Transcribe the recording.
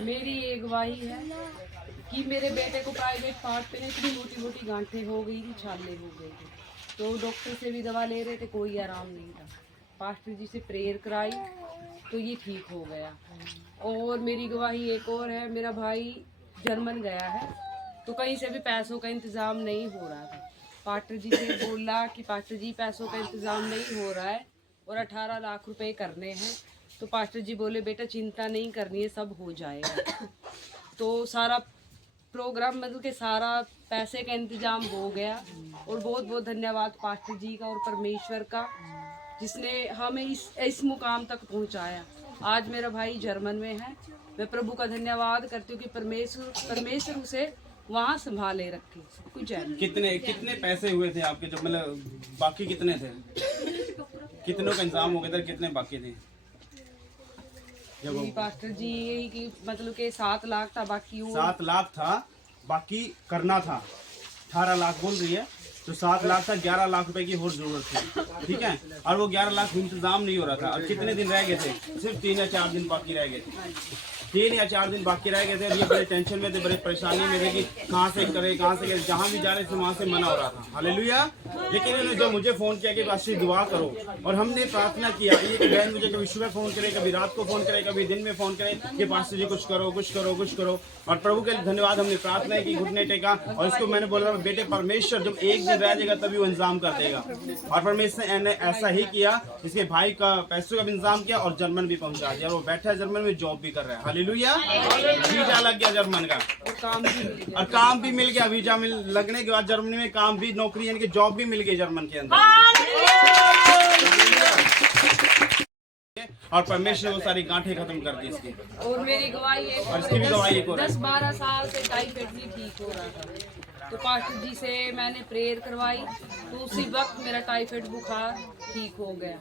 मेरी ये गवाही है कि मेरे बेटे को प्राइवेट पार्ट पे इतनी मोटी मोटी गांठें हो गई थी, छाले हो गए थे, तो डॉक्टर से भी दवा ले रहे थे, कोई आराम नहीं था। पास्टर जी से प्रेयर कराई तो ये ठीक हो गया। और मेरी गवाही एक और है, मेरा भाई जर्मन गया है तो कहीं से भी पैसों का इंतज़ाम नहीं हो रहा था। पास्टर जी से बोला कि पास्टर जी पैसों का इंतज़ाम नहीं हो रहा है और 18 लाख रुपए करने हैं, तो पास्टर जी बोले बेटा चिंता नहीं करनी है, सब हो जाएगा। तो सारा प्रोग्राम मतलब कि सारा पैसे का इंतजाम हो गया। और बहुत बहुत धन्यवाद पास्टर जी का और परमेश्वर का, जिसने हमें इस मुकाम तक पहुंचाया। आज मेरा भाई जर्मन में है, मैं प्रभु का धन्यवाद करती हूँ कि परमेश्वर उसे वहाँ संभाले रखे। कुछ है कितने पैसे हुए थे आपके, जब मतलब बाकी कितने थे, कितनों का इंतजाम हो गया था, कितने बाकी थे? जी पास्टर जी यही कि मतलब कि 7 लाख था, बाकी 7 लाख था, बाकी करना था। 18 लाख बोल रही है तो 7 लाख था, 11 लाख रुपए की और जरूरत थी, ठीक है। और वो 11 लाख इंतजाम नहीं हो रहा था। और कितने दिन रह गए थे? सिर्फ 3 या 4 दिन बाकी रह गए थे। 3 या 4 दिन बाकी रह गए थे। ये बड़े टेंशन में थे, बड़े परेशानी में थे कि कहाँ से करे, जहाँ भी जा रहे थे वहाँ से मना हो रहा था। हालेलुया। लेकिन इन्होंने जो मुझे फ़ोन किया कि पास्टर दुआ करो, और हमने प्रार्थना किया। ये बहन मुझे कभी सुबह फ़ोन करे, कभी रात को फ़ोन करे, कभी दिन में फ़ोन करे कि पास्टर जी कुछ करो कुछ करो कुछ करो। और प्रभु के धन्यवाद, हमने प्रार्थना की, घुटने टेका और इसको मैंने बोला बेटे परमेश्वर जब एक दिन रह जाएगा तभी वो इंतजाम कर देगा। और परमेश्वर ने ऐसा ही किया। इसके भाई का पैसों का भी इंतजाम किया और जर्मन भी पहुंचा दिया। और वो बैठा है जर्मन में, जॉब भी कर रहा है। हालेलुया। वीजा लग गया जर्मन का और काम भी मिल गया। वीजा लगने के बाद जर्मनी में काम भी, नौकरी यानी कि जॉब भी मिल गई जर्मन के अंदर। और परमेश्वर ने वो सारी गांठें खत्म कर दी इसकी। और मेरी गवाही है और इसकी भी गवाही एक और है। 10-12 साल से टाइफाइड भी ठीक हो रहा था, तो पास्टर जी से मैंने प्रेयर करवाई तो उसी वक्त मेरा टाइफाइड बुखार ठीक हो गया।